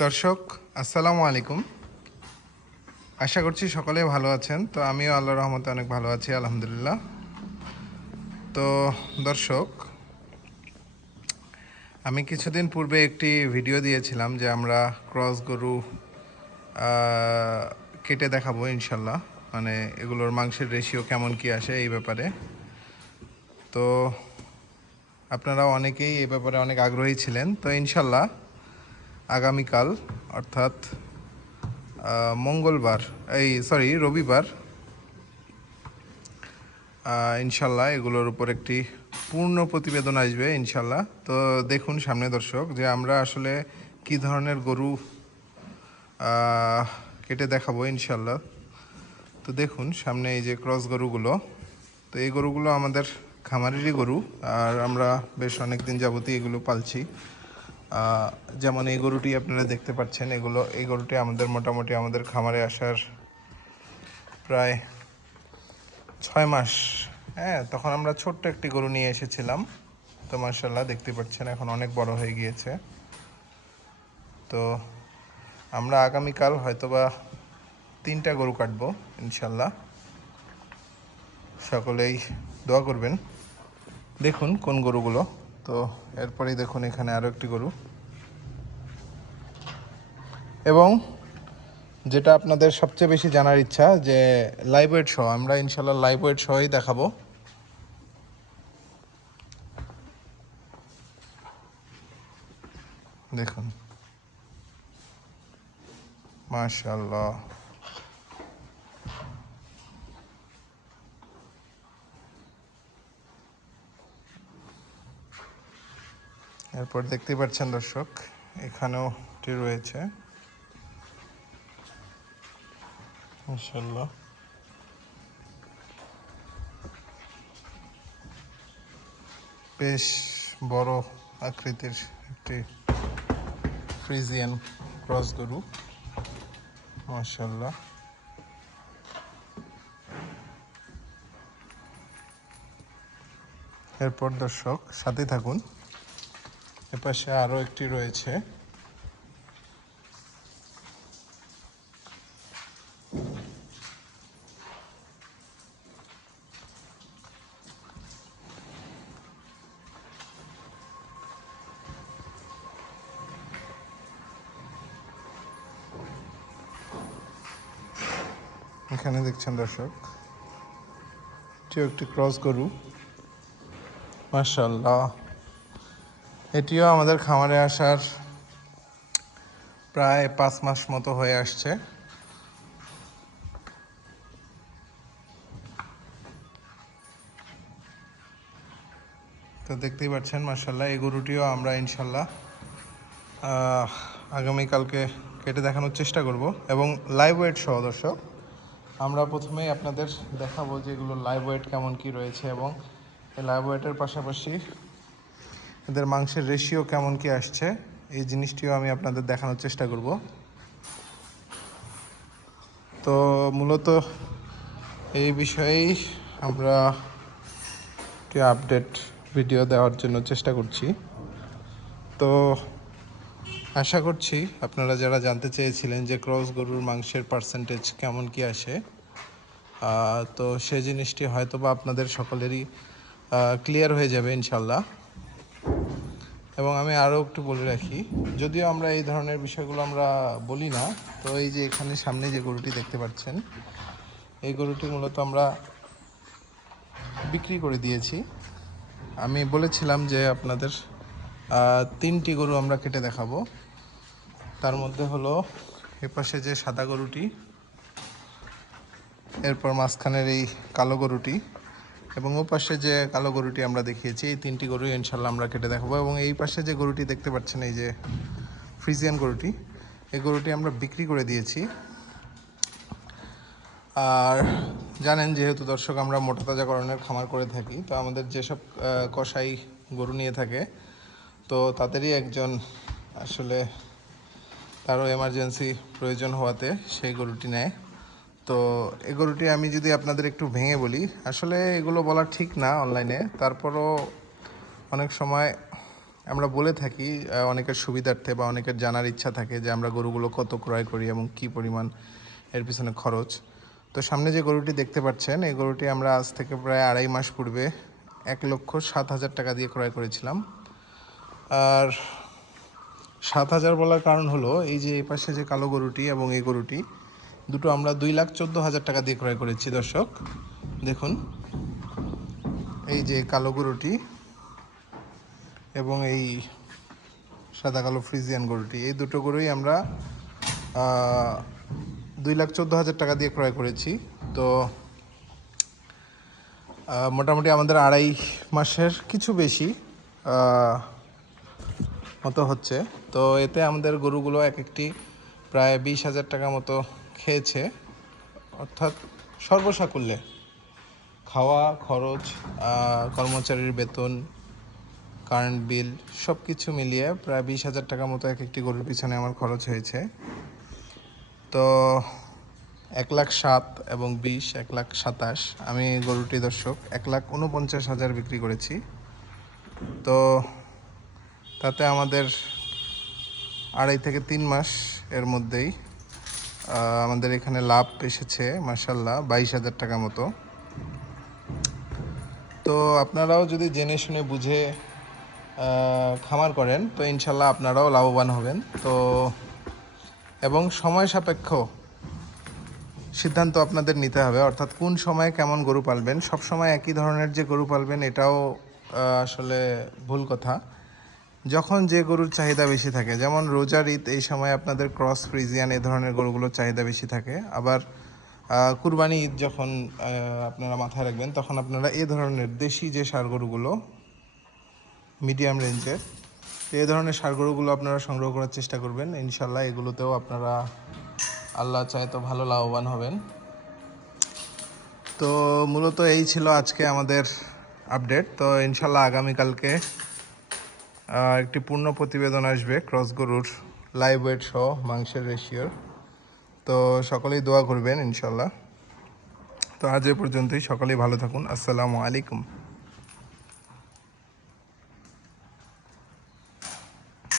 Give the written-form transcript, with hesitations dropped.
দর্শক, আসসালামু আলাইকুম। আশা করছি সকলে ভালো আছেন। তো আমিও আল্লাহর রহমতে অনেক ভালো আছি, আলহামদুলিল্লাহ। তো দর্শক, আমি কিছুদিন পূর্বে একটি ভিডিও দিয়েছিলাম যে আমরা ক্রস গরু কেটে দেখাবো ইনশাল্লাহ, মানে এগুলোর মাংসের রেশিও কেমন কি আসে এই ব্যাপারে। তো আপনারা অনেকেই এই ব্যাপারে অনেক আগ্রহী ছিলেন। তো ইনশাল্লাহ আগামীকাল, অর্থাৎ রবিবার, ইনশাল্লাহ এগুলোর উপর একটি পূর্ণ প্রতিবেদন আসবে ইনশাল্লাহ। তো দেখুন সামনে দর্শক, যে আমরা আসলে কি ধরনের গরু কেটে দেখাবো ইনশাল্লাহ। তো দেখুন সামনে এই যে ক্রস গরুগুলো, তো এই গরুগুলো আমাদের খামারেরই গরু, আর আমরা বেশ অনেক দিন যাবতই এগুলো পালছি। যেমন এই গরুটি আপনারা দেখতে পাচ্ছেন, এই গরুটি আমাদের মোটামুটি আমাদের খামারে আসার প্রায় 6 মাস। হ্যাঁ, তখন আমরা ছোট্ট একটি গরু নিয়ে এসেছিলাম। তো মাশাআল্লাহ দেখতে পাচ্ছেন এখন অনেক বড় হয়ে গিয়েছে। তো আমরা আগামীকাল হয়তোবা 3টা গরু কাটবো ইনশাল্লাহ। সকলেই দোয়া করবেন। দেখুন কোন গরুগুলো। তো এরপরেই দেখুন এখানে আরও একটি গরু, এবং যেটা আপনাদের সবচেয়ে বেশি জানার ইচ্ছা যে লাইভ ওয়েট সহ, আমরা ইনশাল্লাহ লাইভ ওয়েট সহই দেখাবো। দেখুন মাশাআল্লাহ, এরপর দেখতে পাচ্ছেন দর্শক এখানেও রয়েছে মাশাআল্লাহ। বেশ বড় আকৃতির একটি ফ্রিজিয়ান ক্রস গরু মাশাআল্লাহ। এরপর দর্শক সাথে থাকুন, এপাশে আরও একটি রয়েছে। এখানে দেখছেন দর্শক, এটিও একটি ক্রস গরু মাশাআল্লাহ। এটিও আমাদের খামারে আসার প্রায় 5 মাস মতো হয়ে আসছে। তো দেখতেই পাচ্ছেন মাশাআল্লাহ, এই গরুটিও আমরা ইনশাল্লাহ আগামীকালকে কেটে দেখানোর চেষ্টা করব, এবং লাইভ ওয়েট সহ দর্শক। আমরা প্রথমেই আপনাদের দেখাবো যে এগুলো লাইভ ওয়েট কেমন কি রয়েছে, এবং এই লাইভ ওয়েটের পাশাপাশি এদের মাংসের রেশিও কেমন কি আসছে, এই জিনিসটিও আমি আপনাদের দেখানোর চেষ্টা করব। তো মূলত এই বিষয়েই আমরা একটি আপডেট ভিডিও দেওয়ার জন্য চেষ্টা করছি। তো আশা করছি আপনারা যারা জানতে চেয়েছিলেন যে ক্রস গরুর মাংসের পার্সেন্টেজ কেমন কি আসে, তো সে জিনিসটি হয়তো বা আপনাদের সকলেরই ক্লিয়ার হয়ে যাবে ইনশাল্লাহ। এবং আমি আরও একটু বলে রাখি, যদিও আমরা এই ধরনের বিষয়গুলো আমরা বলি না, তো এই যে এখানে সামনে যে গরুটি দেখতে পাচ্ছেন, এই গরুটি মূলত আমরা বিক্রি করে দিয়েছি। আমি বলেছিলাম যে আপনাদের 3টি গরু আমরা কেটে দেখাবো। তার মধ্যে হলো এপাশে যে সাদা গরুটি, এরপর মাঝখানের এই কালো গরুটি, এবং ও পাশে যে কালো গরুটি আমরা দেখিয়েছি, এই 3টি গরু ইনশাল্লাহ আমরা কেটে দেখাবো। এবং এই পাশে যে গরুটি দেখতে পাচ্ছেন, এই যে ফ্রিজিয়ান গরুটি, এই গরুটি আমরা বিক্রি করে দিয়েছি। আর জানেন যেহেতু দর্শক আমরা মোটা তাজাকরণের খামার করে থাকি, তো আমাদের যেসব কসাই গরু নিয়ে থাকে, তো তাদেরই একজন আসলে তারও এমার্জেন্সি প্রয়োজন হওয়াতে সেই গরুটি নেয়। তো এই গরুটি আমি যদি আপনাদের একটু ভেঙে বলি, আসলে এগুলো বলা ঠিক না অনলাইনে, তারপরও অনেক সময় আমরা বলে থাকি অনেকের সুবিধার্থে বা অনেকের জানার ইচ্ছা থাকে যে আমরা গরুগুলো কত ক্রয় করি এবং কী পরিমাণ এর পিছনে খরচ। তো সামনে যে গরুটি দেখতে পাচ্ছেন এই গরুটি আমরা আজ থেকে প্রায় 2.5 মাস পূর্বে 1,07,000 টাকা দিয়ে ক্রয় করেছিলাম। আর 7,000 বলার কারণ হলো এই যে এই পাশে যে কালো গরুটি এবং এই গরুটি দুটো আমরা 2,14,000 টাকা দিয়ে ক্রয় করেছি। দর্শক দেখুন, এই যে কালো গরুটি এবং এই সাদা কালো ফ্রিজিয়ান গরুটি, এই দুটো গরুই আমরা 2,14,000 টাকা দিয়ে ক্রয় করেছি। তো মোটামুটি আমাদের 2.5 মাসের কিছু বেশি মতো হচ্ছে। তো এতে আমাদের গরুগুলো এক একটি প্রায় 20,000 টাকা মতো খেয়েছে, অর্থাৎ সর্বসাকুল্যে খাওয়া খরচ, কর্মচারীর বেতন, কারেন্ট বিল সব কিছু মিলিয়ে প্রায় 20,000 টাকা মতো এক একটি গরুর পিছনে আমার খরচ হয়েছে। তো 1,07,000 এবং 20, 1,27,000 আমি গরুটি দর্শক 1,49,000 বিক্রি করেছি। তো তাতে আমাদের 2.5 থেকে 3 মাস এর মধ্যেই আমাদের এখানে লাভ এসেছে মাশাআল্লাহ 22,000 টাকা মতো। তো আপনারাও যদি জেনে শুনে বুঝে খামার করেন তো ইনশাল্লাহ আপনারাও লাভবান হবেন। তো এবং সময় সাপেক্ষ সিদ্ধান্ত আপনাদের নিতে হবে, অর্থাৎ কোন সময়ে কেমন গরু পালবেন। সব সময় একই ধরনের যে গরু পালবেন এটাও আসলে ভুল কথা। যখন যে গরুর চাহিদা বেশি থাকে, যেমন রোজার ঈদ, এই সময় আপনাদের ক্রস ফ্রিজিয়ান এই ধরনের গরুগুলোর চাহিদা বেশি থাকে। আবার কুরবানি ঈদ যখন আপনারা মাথায় রাখবেন তখন আপনারা এই ধরনের দেশি যে ষাঁড় গরুগুলো মিডিয়াম রেঞ্জের, এই ধরনের ষাঁড় গরুগুলো আপনারা সংগ্রহ করার চেষ্টা করবেন। ইনশাল্লাহ এগুলোতেও আপনারা আল্লাহ চায় তো ভালো লাভবান হবেন। তো মূলত এই ছিল আজকে আমাদের আপডেট। তো ইনশাল্লাহ আগামীকালকে একটি পূর্ণ প্রতিবেদন আসবে ক্রস গরুর লাইভ ওয়েট সহ মাংসের রেশিওর। তো সকলেই দোয়া করবেন ইনশাল্লাহ। তো আজ এ পর্যন্তই, সকলেই ভালো থাকুন। আসসালামু আলাইকুম।